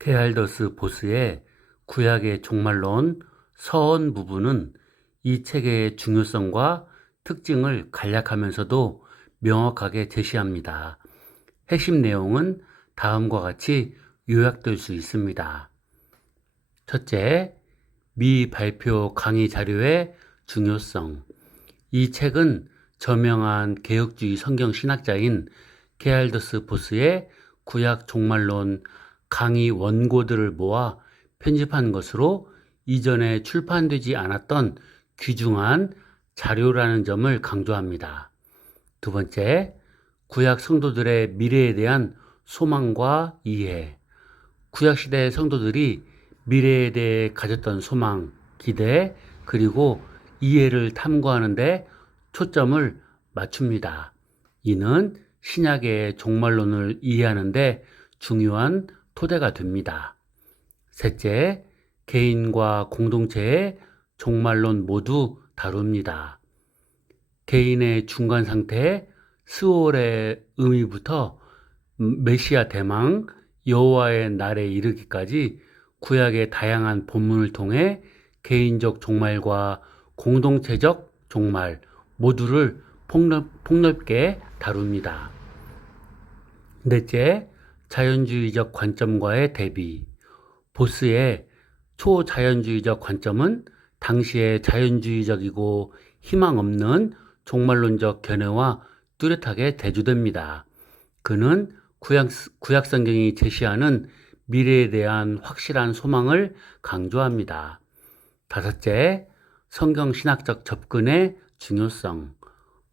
게알더스 보스의 구약의 종말론 서원 부분은 이 책의 중요성과 특징을 간략하면서도 명확하게 제시합니다. 핵심 내용은 다음과 같이 요약될 수 있습니다. 첫째, 미발표 강의 자료의 중요성. 이 책은 저명한 개혁주의 성경 신학자인 게알더스 보스의 구약 종말론 강의 원고들을 모아 편집한 것으로 이전에 출판되지 않았던 귀중한 자료라는 점을 강조합니다. 두 번째, 구약 성도들의 미래에 대한 소망과 이해. 구약시대 성도들이 미래에 대해 가졌던 소망, 기대, 그리고 이해를 탐구하는 데 초점을 맞춥니다. 이는 신약의 종말론을 이해하는 데 중요한 토대가 됩니다. 셋째, 개인과 공동체의 종말론 모두 다룹니다. 개인의 중간 상태, 스올의 의미부터 메시아 대망, 여호와의 날에 이르기까지 구약의 다양한 본문을 통해 개인적 종말과 공동체적 종말 모두를 폭넓게 다룹니다. 넷째, 자연주의적 관점과의 대비. 보스의 초자연주의적 관점은 당시의 자연주의적이고 희망 없는 종말론적 견해와 뚜렷하게 대조됩니다. 그는 구약 성경이 제시하는 미래에 대한 확실한 소망을 강조합니다. 다섯째, 성경 신학적 접근의 중요성.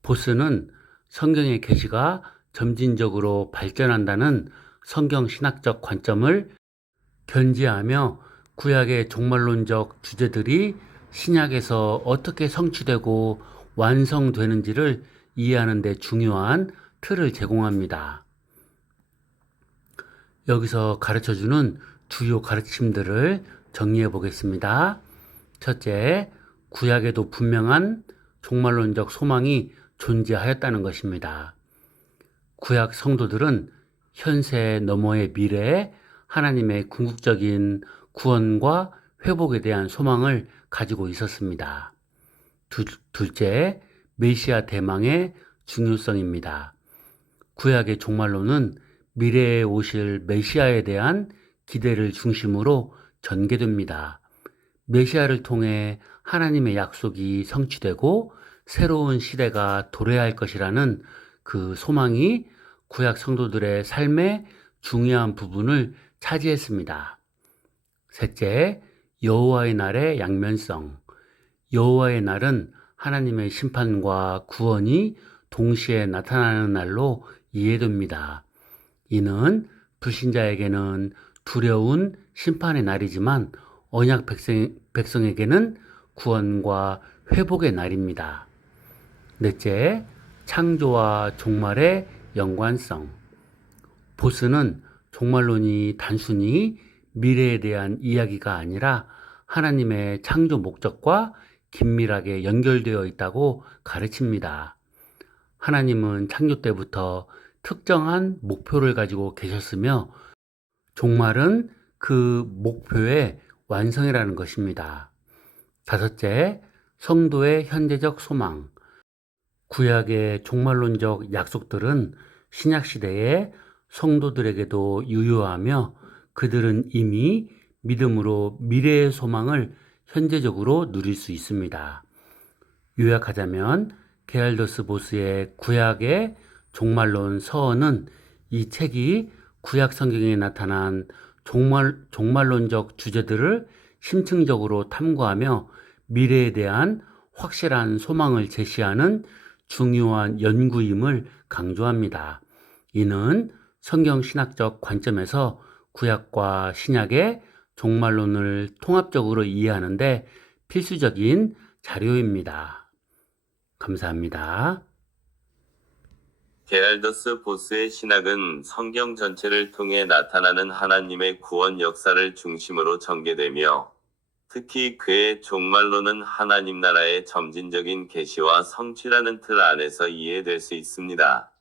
보스는 성경의 계시가 점진적으로 발전한다는 성경 신학적 관점을 견지하며 구약의 종말론적 주제들이 신약에서 어떻게 성취되고 완성되는지를 이해하는 데 중요한 틀을 제공합니다. 여기서 가르쳐주는 주요 가르침들을 정리해 보겠습니다. 첫째, 구약에도 분명한 종말론적 소망이 존재하였다는 것입니다. 구약 성도들은 현세 너머의 미래에 하나님의 궁극적인 구원과 회복에 대한 소망을 가지고 있었습니다. 둘째, 메시아 대망의 중요성입니다. 구약의 종말론은 미래에 오실 메시아에 대한 기대를 중심으로 전개됩니다. 메시아를 통해 하나님의 약속이 성취되고 새로운 시대가 도래할 것이라는 그 소망이 구약 성도들의 삶의 중요한 부분을 차지했습니다. 셋째, 여호와의 날의 양면성. 여호와의 날은 하나님의 심판과 구원이 동시에 나타나는 날로 이해됩니다. 이는 불신자에게는 두려운 심판의 날이지만 언약 백성에게는 구원과 회복의 날입니다. 넷째, 창조와 종말의 연관성. 보스는 종말론이 단순히 미래에 대한 이야기가 아니라 하나님의 창조 목적과 긴밀하게 연결되어 있다고 가르칩니다. 하나님은 창조 때부터 특정한 목표를 가지고 계셨으며 종말은 그 목표의 완성이라는 것입니다. 다섯째, 성도의 현재적 소망. 구약의 종말론적 약속들은 신약시대의 성도들에게도 유효하며 그들은 이미 믿음으로 미래의 소망을 현재적으로 누릴 수 있습니다. 요약하자면 게알더스 보스의 구약의 종말론 서언은 이 책이 구약 성경에 나타난 종말론적 주제들을 심층적으로 탐구하며 미래에 대한 확실한 소망을 제시하는 중요한 연구임을 강조합니다. 이는 성경 신학적 관점에서 구약과 신약의 종말론을 통합적으로 이해하는데 필수적인 자료입니다. 감사합니다. 게알더스 보스의 신학은 성경 전체를 통해 나타나는 하나님의 구원 역사를 중심으로 전개되며 특히 그의 종말론은 하나님 나라의 점진적인 계시와 성취라는 틀 안에서 이해될 수 있습니다.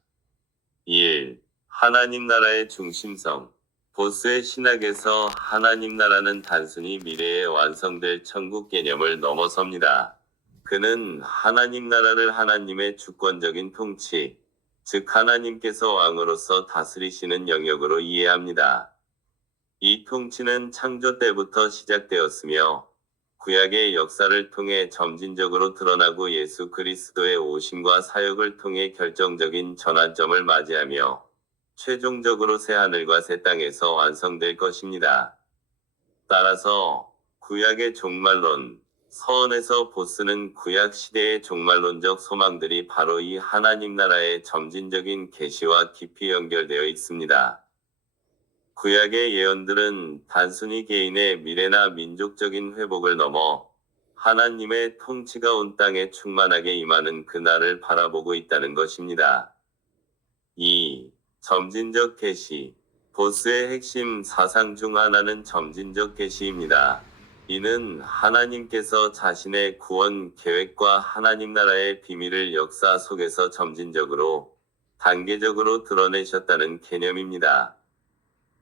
1. 하나님 나라의 중심성. 보스의 신학에서 하나님 나라는 단순히 미래에 완성될 천국 개념을 넘어섭니다. 그는 하나님 나라를 하나님의 주권적인 통치, 즉 하나님께서 왕으로서 다스리시는 영역으로 이해합니다. 이 통치는 창조 때부터 시작되었으며 구약의 역사를 통해 점진적으로 드러나고 예수 그리스도의 오심과 사역을 통해 결정적인 전환점을 맞이하며 최종적으로 새하늘과 새 땅에서 완성될 것입니다. 따라서 구약의 종말론, 서원에서 보스는 구약 시대의 종말론적 소망들이 바로 이 하나님 나라의 점진적인 계시와 깊이 연결되어 있습니다. 구약의 예언들은 단순히 개인의 미래나 민족적인 회복을 넘어 하나님의 통치가 온 땅에 충만하게 임하는 그날을 바라보고 있다는 것입니다. 2. 점진적 계시. 보스의 핵심 사상 중 하나는 점진적 계시입니다. 이는 하나님께서 자신의 구원 계획과 하나님 나라의 비밀을 역사 속에서 점진적으로, 단계적으로 드러내셨다는 개념입니다.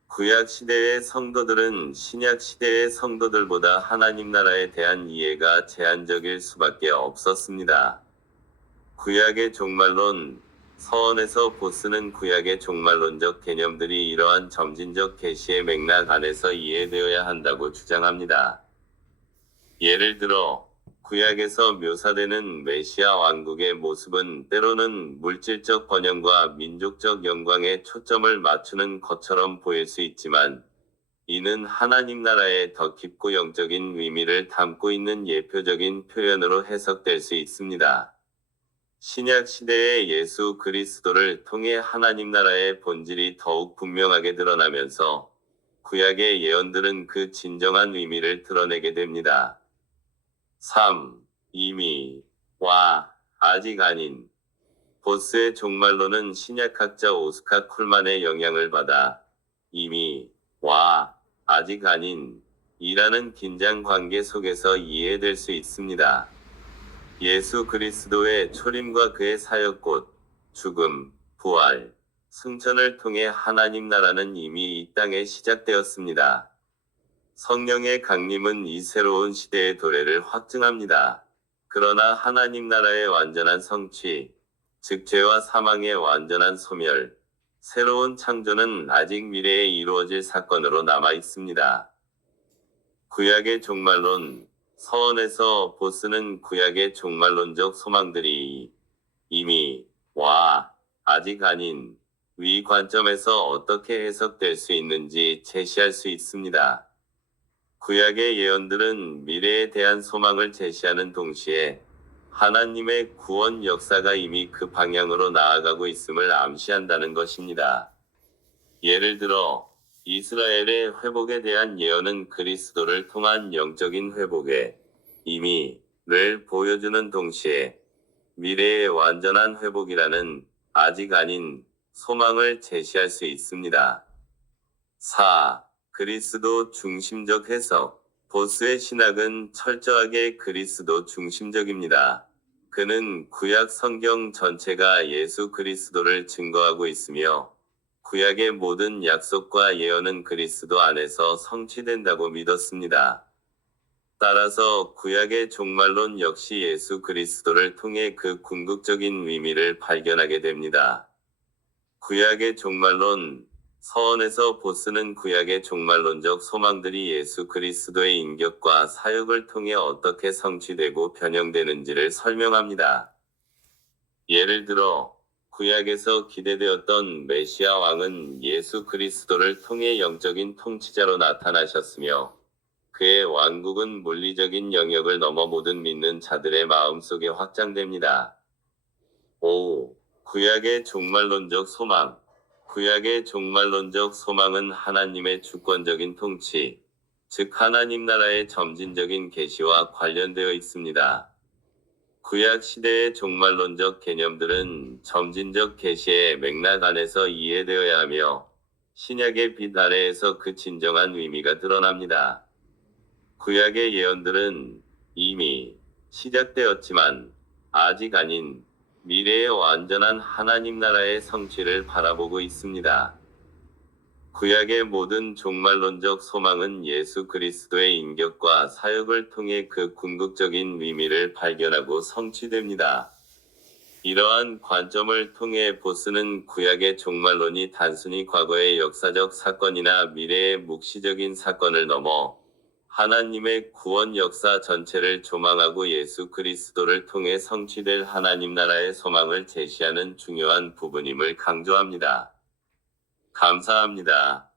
구약 시대의 성도들은 신약 시대의 성도들보다 하나님 나라에 대한 이해가 제한적일 수밖에 없었습니다. 구약의 종말론, 서원에서 보스는 구약의 종말론적 개념들이 이러한 점진적 계시의 맥락 안에서 이해되어야 한다고 주장합니다. 예를 들어 구약에서 묘사되는 메시아 왕국의 모습은 때로는 물질적 번영과 민족적 영광에 초점을 맞추는 것처럼 보일 수 있지만, 이는 하나님 나라의 더 깊고 영적인 의미를 담고 있는 예표적인 표현으로 해석될 수 있습니다. 신약 시대의 예수 그리스도를 통해 하나님 나라의 본질이 더욱 분명하게 드러나면서 구약의 예언들은 그 진정한 의미를 드러내게 됩니다. 3. 이미, 와, 아직 아닌. 보스의 종말론은 신약학자 오스카 쿨만의 영향을 받아 이미, 와, 아직 아닌 이라는 긴장 관계 속에서 이해될 수 있습니다. 예수 그리스도의 초림과 그의 사역 곧 죽음, 부활, 승천을 통해 하나님 나라는 이미 이 땅에 시작되었습니다. 성령의 강림은 이 새로운 시대의 도래를 확증합니다. 그러나 하나님 나라의 완전한 성취, 즉 죄와 사망의 완전한 소멸, 새로운 창조는 아직 미래에 이루어질 사건으로 남아 있습니다. 구약의 종말론, 서원에서 보스는 구약의 종말론적 소망들이 이미, 와, 아직 아닌 위 관점에서 어떻게 해석될 수 있는지 제시할 수 있습니다. 구약의 예언들은 미래에 대한 소망을 제시하는 동시에 하나님의 구원 역사가 이미 그 방향으로 나아가고 있음을 암시한다는 것입니다. 예를 들어 이스라엘의 회복에 대한 예언은 그리스도를 통한 영적인 회복에 이미를 보여주는 동시에 미래의 완전한 회복이라는 아직 아닌 소망을 제시할 수 있습니다. 4. 그리스도 중심적 해석. 보스의 신학은 철저하게 그리스도 중심적입니다. 그는 구약 성경 전체가 예수 그리스도를 증거하고 있으며 구약의 모든 약속과 예언은 그리스도 안에서 성취된다고 믿었습니다. 따라서 구약의 종말론 역시 예수 그리스도를 통해 그 궁극적인 의미를 발견하게 됩니다. 구약의 종말론, 서원에서 보스는 구약의 종말론적 소망들이 예수 그리스도의 인격과 사역을 통해 어떻게 성취되고 변형되는지를 설명합니다. 예를 들어 구약에서 기대되었던 메시아 왕은 예수 그리스도를 통해 영적인 통치자로 나타나셨으며 그의 왕국은 물리적인 영역을 넘어 모든 믿는 자들의 마음속에 확장됩니다. 5. 구약의 종말론적 소망. 구약의 종말론적 소망은 하나님의 주권적인 통치, 즉 하나님 나라의 점진적인 계시와 관련되어 있습니다. 구약 시대의 종말론적 개념들은 점진적 계시의 맥락 안에서 이해되어야 하며 신약의 빛 아래에서 그 진정한 의미가 드러납니다. 구약의 예언들은 이미 시작되었지만 아직 아닌 미래의 완전한 하나님 나라의 성취를 바라보고 있습니다. 구약의 모든 종말론적 소망은 예수 그리스도의 인격과 사역을 통해 그 궁극적인 의미를 발견하고 성취됩니다. 이러한 관점을 통해 보스는 구약의 종말론이 단순히 과거의 역사적 사건이나 미래의 묵시적인 사건을 넘어 하나님의 구원 역사 전체를 조망하고 예수 그리스도를 통해 성취될 하나님 나라의 소망을 제시하는 중요한 부분임을 강조합니다. 감사합니다.